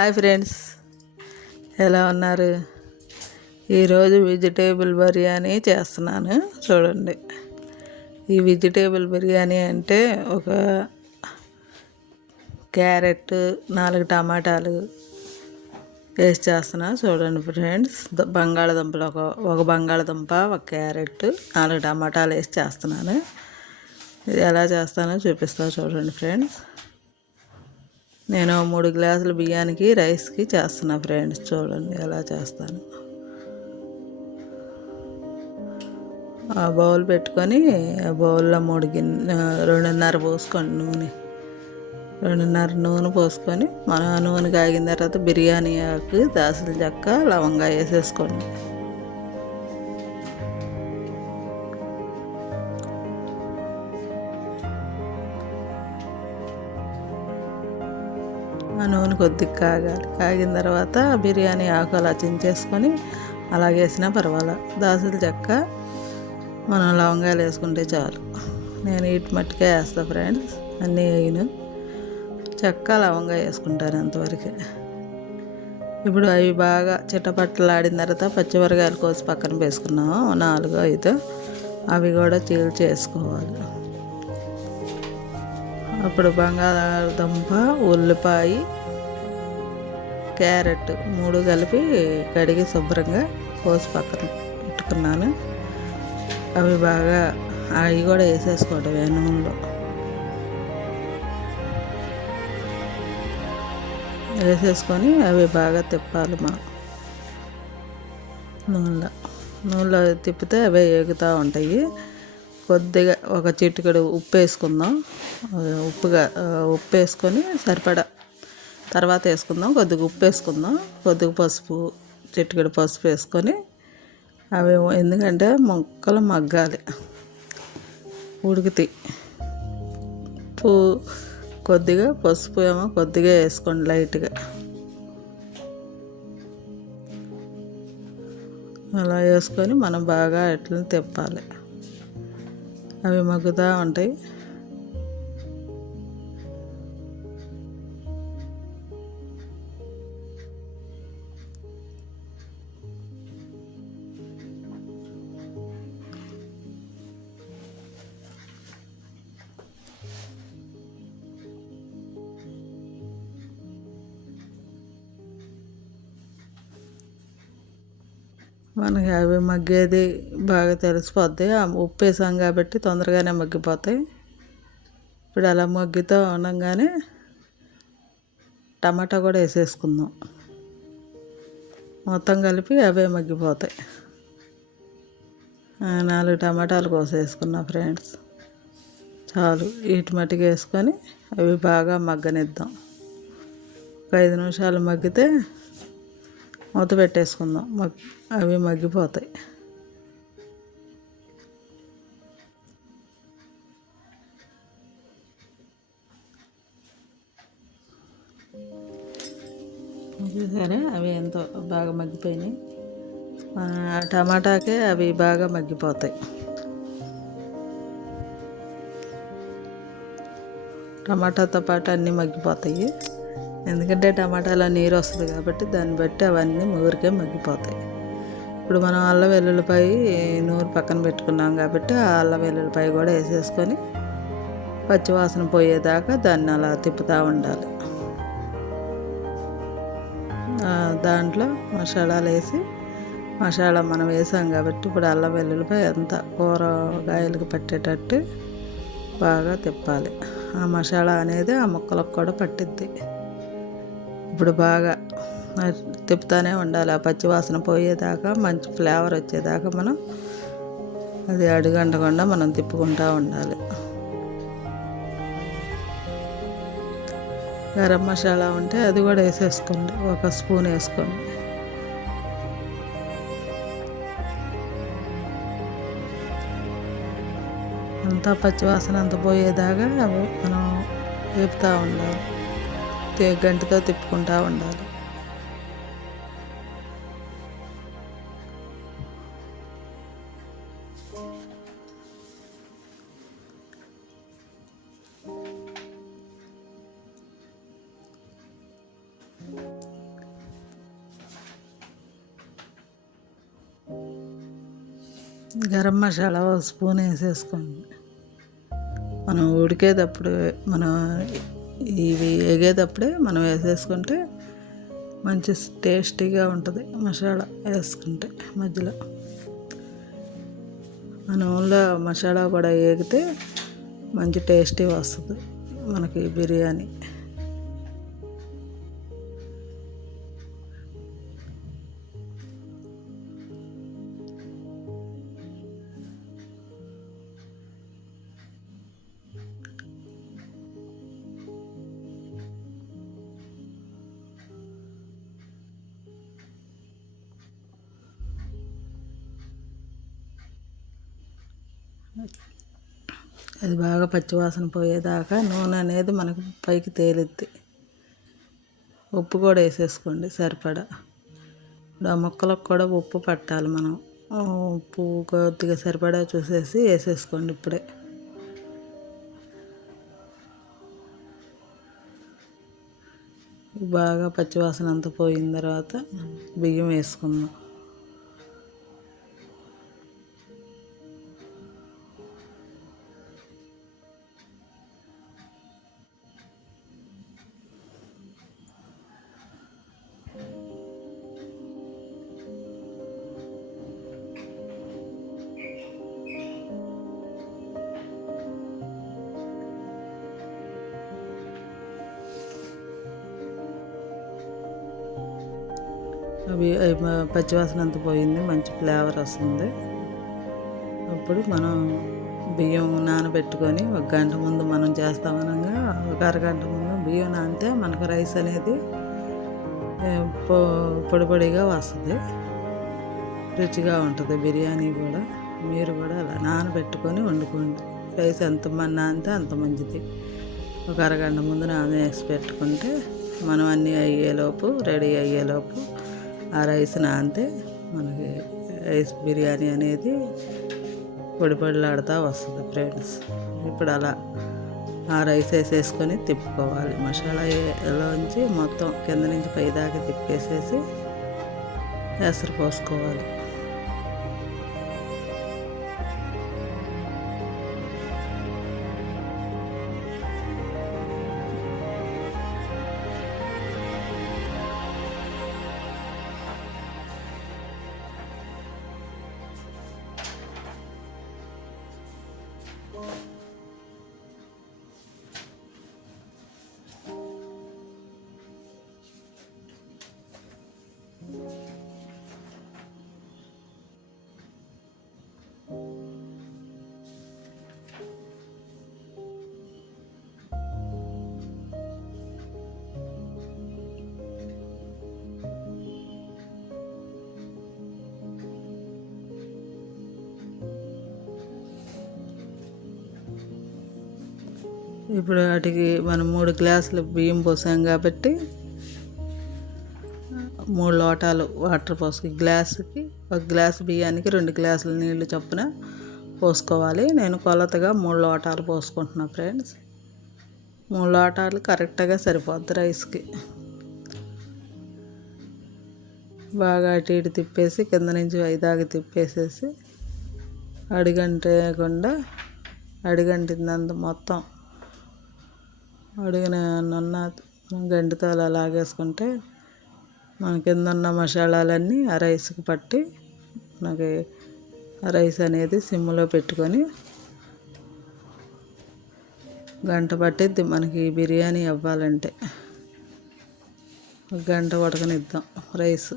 Hi friends, ఎలా ఉన్నారు? ఈరోజు వెజిటేబుల్ బిర్యానీ చేస్తున్నాను. చూడండి, ఈ వెజిటేబుల్ బిర్యానీ అంటే ఒక క్యారెట్, 4 టమాటాలు వేసి చేస్తున్నా. చూడండి ఫ్రెండ్స్, బంగాళదుంపలు ఒక బంగాళదుంప, ఒక క్యారెట్, 4 టమాటాలు వేసి చేస్తున్నాను. ఇది ఎలా చేస్తానో చూపిస్తాను. చూడండి ఫ్రెండ్స్, నేను 3 గ్లాసుల బియ్యానికి రైస్కి చేస్తున్నా ఫ్రెండ్స్. చూడండి ఎలా చేస్తాను. ఆ బౌల్ పెట్టుకొని ఆ బౌల్లో 2.5 పోసుకోండి నూనె. 2.5 నూనె పోసుకొని మన నూనె కాగిన తర్వాత బిర్యానీ ఆకు, దాల్చిన చెక్క, లవంగా వేసేసుకోండి. ఆ నూనె కొద్దిగా కాగాలి. కాగిన తర్వాత బిర్యానీ ఆకు అలా చించేసుకొని అలాగేసినా పర్వాలా. దాల్చిన చెక్క, మనం లవంగాలు వేసుకుంటే చాలు. నేను వీటి మట్టుకే వేస్తాను ఫ్రెండ్స్, అన్నీ వేయను. చెక్క, లవంగా వేసుకుంటాను అంతవరకే. ఇప్పుడు అవి బాగా చిట్టపట్టలాడిన తర్వాత పచ్చిమిరకాయలు కోసి పక్కన వేసుకున్నాము 4, 5. అవి కూడా చీల్చేసుకోవాలి. అప్పుడు బంగాళదుంప, ఉల్లిపాయ, క్యారెట్ 3 కలిపి కడిగి శుభ్రంగా కోసి పక్కన పెట్టుకున్నాను. అవి బాగా అవి కూడా వేసేసుకోవటమే నూనెలో. వేసేసుకొని అవి బాగా తిప్పాలి మనం నూనెలో తిప్పితే అవే ఎగుతూ ఉంటాయి. కొద్దిగా ఒక చిటికెడు ఉప్పు వేసుకుందాం. ఉప్పు వేసుకొని సరిపడా తర్వాత వేసుకుందాం. కొద్దిగా ఉప్పు వేసుకుందాం, కొద్దిగా పసుపు, చిటికెడు పసుపు వేసుకొని అవి ఎందుకంటే ముక్కలు మగ్గాలి, ఉడుకుతాయి. ఉప్పు కొద్దిగా, పసుపు ఏమో కొద్దిగా వేసుకోండి లైట్గా. అలా వేసుకొని మనం బాగా ఇట్లా తిప్పాలి. అవి మగ్గుతూ ఉంటాయి. మనకి అవి మగ్గేది బాగా తెలిసిపోద్ది. ఉప్పు వేసాం కాబట్టి తొందరగానే మగ్గిపోతాయి. ఇప్పుడు అలా మగ్గుతూ ఉండగానే టమాటా కూడా వేసేసుకుందాం. మొత్తం కలిపి అవే మగ్గిపోతాయి. 4 టమాటాలు కోసేసుకున్నా ఫ్రెండ్స్, చాలు. వీటి మట్టికి వేసుకొని అవి బాగా మగ్గనిద్దాం. ఒక 5 నిమిషాలు మగ్గితే మూత పెట్టేసుకుందాం. అవి మగ్గిపోతాయి. చూసారా, అవి ఎంతో బాగా మగ్గిపోయినాయి. టమాటాకే అవి బాగా మగ్గిపోతాయి. టమాటాతో పాటు అన్నీ మగ్గిపోతాయి. ఎందుకంటే టమాటాలో నీరు వస్తుంది కాబట్టి దాన్ని బట్టి అవన్నీ ఊరికే మగ్గిపోతాయి. ఇప్పుడు మనం అల్లం వెల్లుల్లిపాయ నూరు పక్కన పెట్టుకున్నాం కాబట్టి ఆ అల్లం వెల్లుల్లిపాయ కూడా వేసేసుకొని పచ్చివాసన పోయేదాకా దాన్ని అలా తిప్పుతూ ఉండాలి. దాంట్లో మసాలాలు వేసి, మసాలా మనం వేసాం కాబట్టి ఇప్పుడు అల్లం వెల్లుల్లిపాయ అంతా కూరగాయలకు పట్టేటట్టు బాగా తిప్పాలి. ఆ మసాలా అనేది ఆ ముక్కలకు కూడా పట్టిద్ది. ఇప్పుడు బాగా తిప్పుతూనే ఉండాలి. ఆ పచ్చివాసన పోయేదాకా, మంచి ఫ్లేవర్ వచ్చేదాకా మనం అది అడుగంటకుండా మనం తిప్పుకుంటూ ఉండాలి. గరం మసాలా ఉంటే అది కూడా వేసేసుకోండి, 1 స్పూన్ వేసుకోండి. అంతా పచ్చివాసన అంతా పోయేదాకా మనం వేపుతూ ఉండాలి. గంటతో తిప్పుకుంటూ ఉండాలి. గరం మసాలా ఒక స్పూన్ వేసేసుకోండి. మనం ఉడికేటప్పుడు మనం ఇవి ఎగేటప్పుడే మనం వేసేసుకుంటే మంచి టేస్టీగా ఉంటుంది. మసాలా వేసుకుంటే మధ్యలో ఆ నూనెలో మసాలా కూడా వేగితే మంచి టేస్టీ వస్తుంది మనకి బిర్యానీ. అది బాగా పచ్చివాసన పోయేదాకా నూనె అనేది మనకు పైకి తేలిద్ది. ఉప్పు కూడా వేసేసుకోండి సరిపడా. ఇప్పుడు ఆ ముక్కలకు కూడా ఉప్పు పట్టాలి. మనం ఉప్పు కొద్దిగా సరిపడా చూసేసి వేసేసుకోండి ఇప్పుడే. బాగా పచ్చివాసన అంతా పోయిన తర్వాత బియ్యం వేసుకుందాం. అవి పచ్చివాసన అంతా పోయింది, మంచి ఫ్లేవర్ వస్తుంది. అప్పుడు మనం బియ్యం నానబెట్టుకొని ఒక గంట ముందు మనం చేస్తామనగా ఒక అరగంట ముందు బియ్యం నానితే మనకు రైస్ అనేది పొడి పొడిగా వస్తుంది, రుచిగా ఉంటుంది బిర్యానీ కూడా. మీరు కూడా అలా నానబెట్టుకొని వండుకోండి. రైస్ ఎంత నానితే అంత మంచిది. ఒక అరగంట ముందు నానేసి పెట్టుకుంటే మనం అన్నీ అయ్యేలోపు రెడీ అయ్యేలోపు ఆ రైస్ నానితే మనకి రైస్ బిర్యానీ అనేది పొడి పొడిలాడుతూ వస్తుంది ఫ్రెండ్స్. ఇప్పుడు అలా ఆ రైస్ వేసేసుకొని తిప్పుకోవాలి. మసాలాలోంచి మొత్తం కింద నుంచి పై దాకా తిప్పేసేసి ఎసరు పోసుకోవాలి. ఇప్పుడు వాటికి మనం 3 గ్లాసులు బియ్యం పోసాం కాబట్టి 3 లోటాలు వాటర్ గ్లాసుకి ఒక గ్లాసు బియ్యానికి 2 గ్లాసుల నీళ్లు చొప్పున పోసుకోవాలి. నేను కొలతగా 3 లోటాలు పోసుకుంటున్నా ఫ్రెండ్స్. 3 లోటాలు కరెక్ట్గా సరిపోద్ది రైస్కి. బాగా అటు ఇటు తిప్పేసి కింద నుంచి ఐదాకి తిప్పేసేసి అడిగంటిందంత మొత్తం అడిగిన నున్న గంటితో అలా లాగేసుకుంటే మన కింద ఉన్న మసాలాలన్నీ ఆ రైస్కి పట్టి మనకి ఆ రైస్ అనేది సిమ్లో పెట్టుకొని గంట పట్టిద్ది మనకి బిర్యానీ అవ్వాలంటే. ఒక గంట ఉడకనిద్దాం రైస్.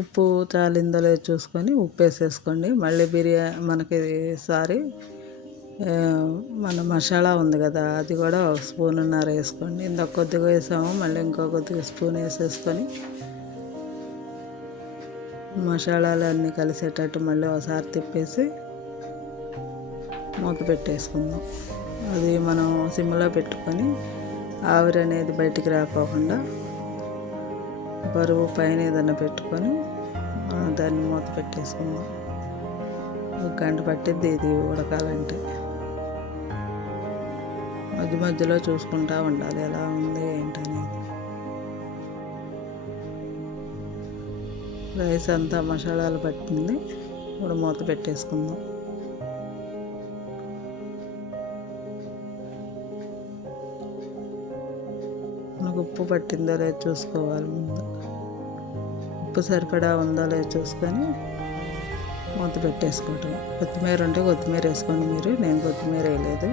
ఉప్పు చాలిందో లేదో చూసుకొని ఉప్పు వేసేసుకోండి. మళ్ళీ మనకి మన మసాలా ఉంది కదా, అది కూడా 1 స్పూన్నర వేసుకోండి. ఇందాక కొద్దిగా వేసాము, మళ్ళీ ఇంకో కొద్దిగా స్పూన్ వేసేసుకొని మసాలాలు అన్నీ కలిసేటట్టు మళ్ళీ ఒకసారి తిప్పేసి మూత పెట్టేసుకుందాం. అది మనం సిమ్లో పెట్టుకొని ఆవిరి అనేది బయటికి రాకోకుండా బరువు పైన ఏదైనా పెట్టుకొని దాన్ని మూత పెట్టేసుకుందాం. ఒక గంట పట్టిద్ది ఇది ఉడకాలంటే. మధ్య మధ్యలో చూసుకుంటూ ఉండాలి ఎలా ఉంది ఏంటనేది. రైస్ అంతా మసాలాలు పట్టింది. ఇప్పుడు మూత పెట్టేసుకుందాం. మనకు ఉప్పు పట్టిందో లేదో చూసుకోవాలి. ముందు ఉప్పు సరిపడా ఉందో లేదో చూసుకొని మూత పెట్టేసుకోవటం. కొత్తిమీర ఉంటే కొత్తిమీర వేసుకోండి మీరు. నేను కొత్తిమీర వేయలేదు.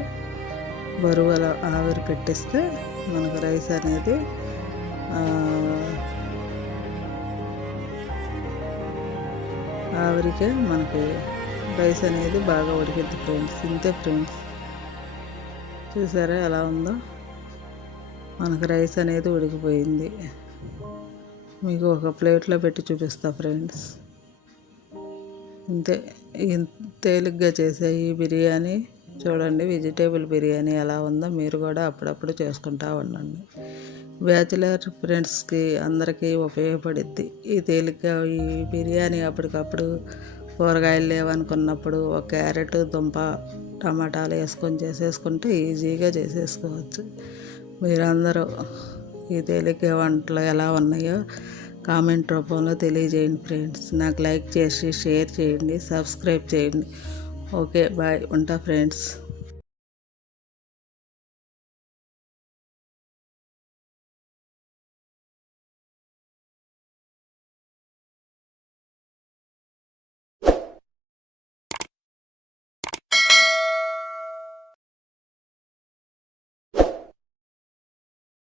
బరువు అలా ఆవిరి పెట్టేస్తే మనకు రైస్ అనేది ఆవిరికే మనకి రైస్ అనేది బాగా ఉడికిద్ది ఫ్రెండ్స్. ఇంతే ఫ్రెండ్స్, చూసారా ఎలా ఉందో. మనకు రైస్ అనేది ఉడికిపోయింది. మీకు ఒక ప్లేట్లో పెట్టి చూపిస్తా ఫ్రెండ్స్. ఇంతే, తేలిగ్గా చేసే ఈ బిర్యానీ చూడండి. వెజిటేబుల్ బిర్యానీ ఎలా ఉందో మీరు కూడా అప్పుడప్పుడు చేసుకుంటూ ఉండండి. బ్యాచిలర్ ఫ్రెండ్స్కి అందరికీ ఉపయోగపడుద్ది ఈ తేలిగ్గా ఈ బిర్యానీ. అప్పటికప్పుడు కూరగాయలు లేవనుకున్నప్పుడు ఒక క్యారెట్, దుంప, టమాటాలు వేసుకొని చేసేసుకుంటే ఈజీగా చేసేసుకోవచ్చు. మీరందరూ ఈ తేలిగ్గా వంటలు ఎలా ఉన్నాయో కామెంట్ రూపంలో తెలియజేయండి ఫ్రెండ్స్. నాకు లైక్ చేసి షేర్ చేయండి, సబ్స్క్రైబ్ చేయండి. ఓకే బాయ్, ఉంటా ఫ్రెండ్స్.